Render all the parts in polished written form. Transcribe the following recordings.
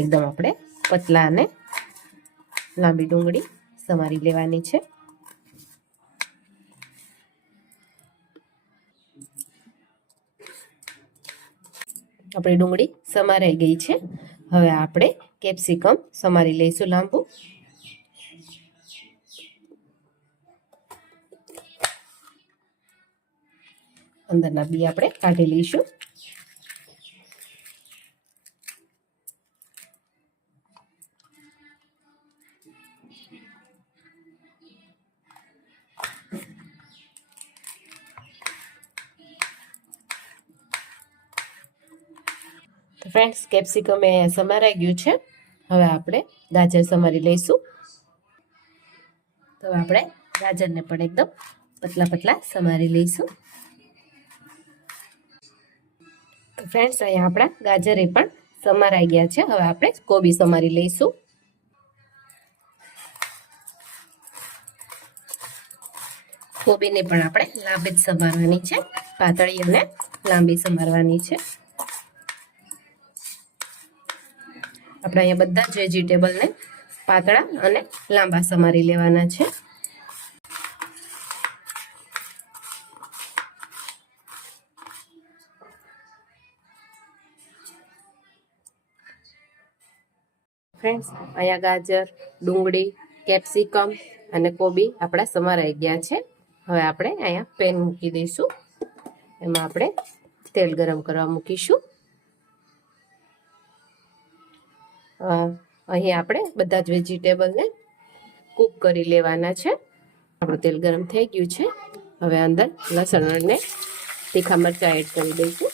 એકદમ આપણે પતલા અને લાંબી ડુંગળી સમારી લેવાની છે। આપણી ડુંગળી સમારાઈ ગઈ છે। હવે આપણે કેપ્સિકમ સમારી લઈશું લાંબુ। અંદરના બી આપણે કાઢી લઈશું। તો ફ્રેન્ડ્સ કેપ્સિકમ એ સમારાઈ ગયું છે। હવે આપણે ગાજર સમારી લઈશું। તો આપણે ગાજરને પણ એકદમ પતલા પતલા સમારી લઈશું। તો ફ્રેન્ડ્સ અહીંયા આપણા ગાજર એ પણ સમારાઈ ગયા છે। હવે આપણે કોબી સમારી લઈશું। કોબીને પણ આપણે લાંબી જ સમારવાની છે, પાતળી અને લાંબી સમારવાની છે। આપણે અહીંયા બધા જ વેજીટેબલને પાતળા અને લાંબા સમારી લેવાના છે। ફ્રેન્ડ્સ અહીંયા ગાજર, ડુંગળી, કેપ્સિકમ અને કોબી આપણા સમારાઈ ગયા છે। હવે આપણે અહીંયા પેન મૂકી દઈશું। એમાં આપણે તેલ ગરમ કરવા મૂકીશું। અહીં આપણે બધા જ વેજીટેબલને કૂક કરી લેવાના છે। આપણું તેલ ગરમ થઈ ગયું છે। હવે અંદર લસણ અને તીખા મરચાં એડ કરી દઈશું।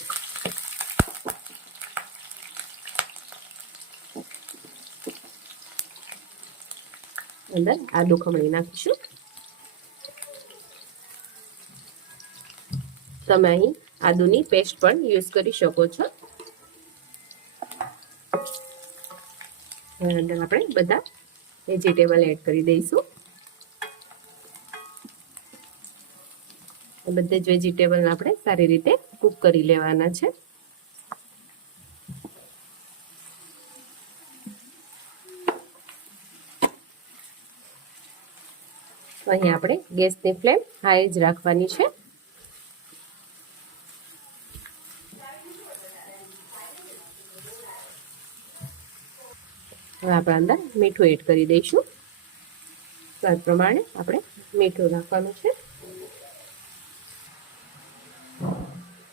અંદર આદુ ખમણી નાખીશું। તમે અહીં આદુની પેસ્ટ પણ યુઝ કરી શકો છો। અંદર આપણે બધા વેજીટેબલ એડ કરી દઈશું। બધા જ વેજીટેબલને આપણે સારી રીતે કૂક કરી લેવાના છે। અહીં આપણે ગેસની ફ્લેમ હાઈ જ રાખવાની છે। હવે આપણે અંદર મીઠું એડ કરી દઈશું। સ્વાદ પ્રમાણે આપણે મીઠું નાખવાનું છે।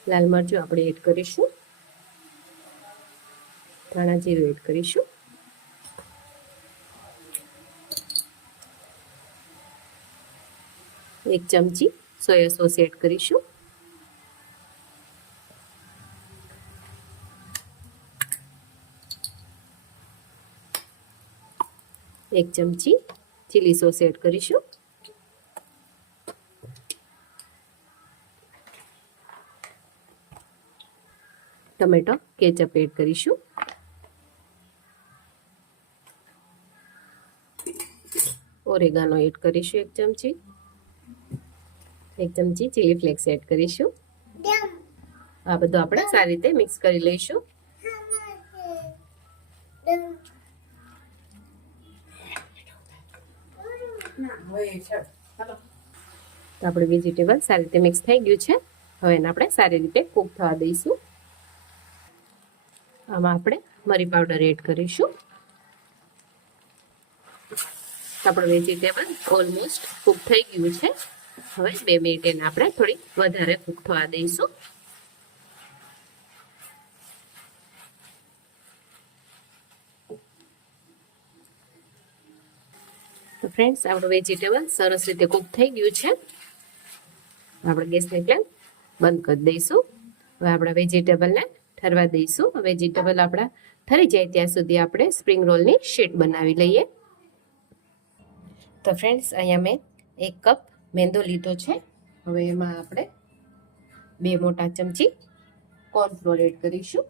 લાલ મરચું આપણે એડ કરીશું। ધાણા જીરું એડ કરીશું। એક ચમચી સોયા સોસ એડ કરીશું। એક ચમચી ચીલી સોસ એડ કરીશું। ટમેટો કેચઅપ એડ કરીશું। ઓરેગાનો એડ કરીશું એક ચમચી ચીલી ફ્લેક્સ એડ કરીશું। આ બધું આપણે સારી રીતે મિક્સ કરી લઈશું। તો આપણે વેજીટેબલ સારી રીતે મિક્સ થઈ ગયું છે। હવે એને આપણે સારી રીતે કૂક થવા દઈશું। આમાં આપણે મરી પાવડર એડ કરીશું। આપણું વેજીટેબલ ઓલમોસ્ટ કૂક થઈ ગયું છે। હવે 2 મિનિટ એને આપણે થોડી વધારે કૂક થવા દઈશું। તો ફ્રેન્ડ્સ આપણું વેજીટેબલ સરસ રીતે કૂક થઈ ગયું છે। આપણે ગેસની ફ્લેમ બંધ કરી દઈશું। હવે આપણા વેજીટેબલને ઠરવા દઈશું। વેજીટેબલ આપણા ઠરી જાય ત્યાં સુધી આપણે સ્પ્રિંગ રોલની શીટ બનાવી લઈએ। તો ફ્રેન્ડ્સ અહીંયા મેં 1 કપ મેંદો લીધો છે। હવે એમાં આપણે 2 મોટા ચમચી કોર્નફ્લોર એડ કરીશું।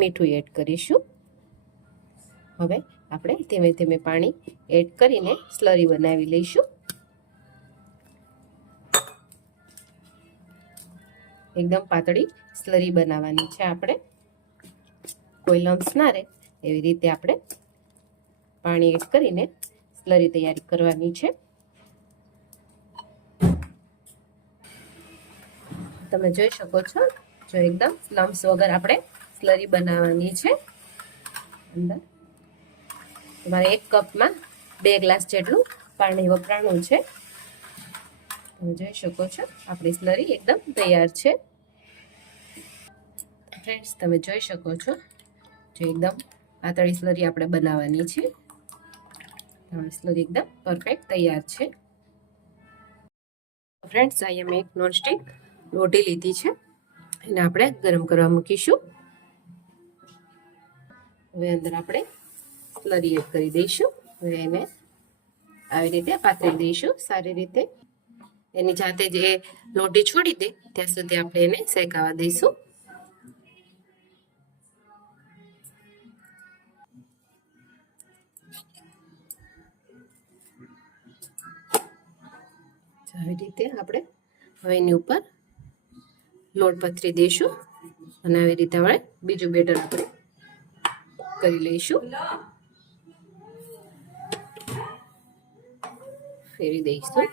મીઠું એડ કરીશું। હવે આપણે ધીમે ધીમે પાણી એડ કરીને સ્લરી બનાવી લઈશું। એકદમ પાતળી સ્લરી બનાવવાની છે આપણે. કોઈ લમ્સ ના રહે એવી રીતે આપણે પાણી એડ કરીને સ્લરી તૈયારી કરવાની છે. તમે જોઈ શકો છો, જો એકદમ લમ્સ વગર આપણે સ્લરી બનાવવાની છે. અંદર તમારે 1 કપમાં 2 ગ્લાસ જેટલું પાણી વપરાણું છે. તમે જોઈ શકો છો આપણી સ્લરી એકદમ તૈયાર છે. ફ્રેન્ડ્સ, તમે જોઈ શકો છો, જો એકદમ પાતળી સ્લરી આપણે બનાવવાની છે. આપણી સ્લરી એકદમ પરફેક્ટ તૈયાર છે. ફ્રેન્ડ્સ, અહીંયા મેં એક નોનસ્ટિક રોટી લીધી છે, એને આપણે ગરમ કરવા મૂકીશું. હવે અંદર આપણે સ્લરી એડ કરી દઈશું. હવે એને આવી રીતે પાથરી દઈશું સારી રીતે. એની જાતે જ એ રોટી છોડી દે ત્યાં સુધી આપણે એને શેકાવા દઈશું. આવી રીતે આપણે હવે એની ઉપર લોટ પથરી દઈશું અને આવી રીતે આપણે બીજું બેટર આપણે કરી લઈશું. ફેરવી દઈશું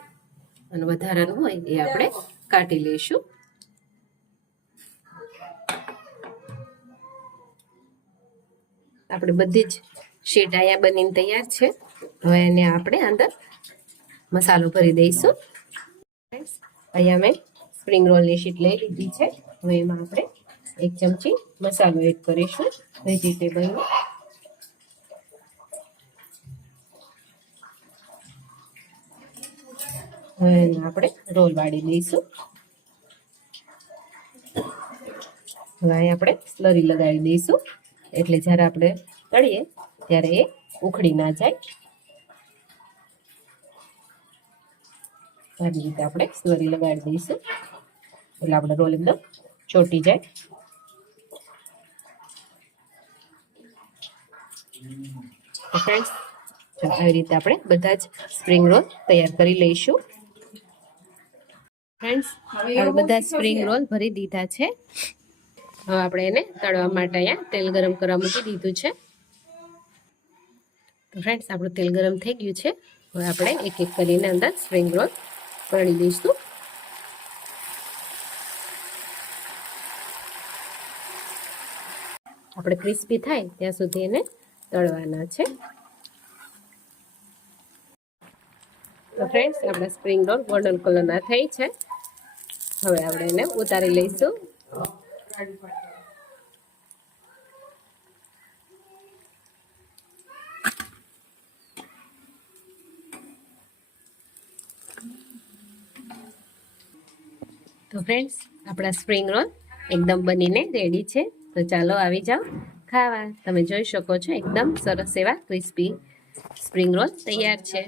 અને વધારાનું હોય એ આપણે કાઢી લઈશું. આપણે બધી જ શીટ અહીંયા બનીને તૈયાર છે. હવે એને આપણે અંદર મસાલો ભરી દઈશું. અહીંયા મેં સ્પ્રિંગ રોલની શીટ લઈ લીધી છે. હવે એમાં આપણે 1 ચમચી મસાલો એડ કરીશું વેજીટેબલનો. હવે એને આપણે રોલ વાળી દઈશું. હવે અહીં આપણે સ્લરી લગાવી દઈશું, એટલે જ્યારે આપણે તળીએ ત્યારે એ ઉખડી ના જાય. આવી રીતે આપણે સ્લરી લગાડી દઈશું એટલે આપણે રોલ એકદમ ચોટી જાય. ફ્રેન્ડ્સ, આવી રીતે આપણે બધા જ સ્પ્રિંગ રોલ તૈયાર કરી લઈશું. ફ્રેન્ડ્સ, આપણે બધા સ્પ્રિંગ રોલ ભરી દીધા છે. હવે આપણે એને તળવા માટે અહીંયા તેલ ગરમ કરવા મૂકી દીધું છે. તો ફ્રેન્ડ્સ, આપણું તેલ ગરમ થઈ ગયું છે. હવે આપણે એક એક કરીને અંદર સ્પ્રિંગ રોલ તળી દઈશું. આપણે ક્રિસ્પી થાય ત્યાં સુધી એને તળવાના છે. તો ફ્રેન્ડ્સ, આપણા સ્પ્રિંગ રોલ ગોલ્ડન કલરના થઈ છે. હવે આપણે એને ઉતારી લઈશું. તો ફ્રેન્ડ્સ, આપણા સ્પ્રિંગ રોલ એકદમ બનીને રેડી છે. તો ચાલો આવી જાઓ ખાવા. તમે જોઈ શકો છો એકદમ સરસ એવા ક્રિસ્પી સ્પ્રિંગ રોલ તૈયાર છે.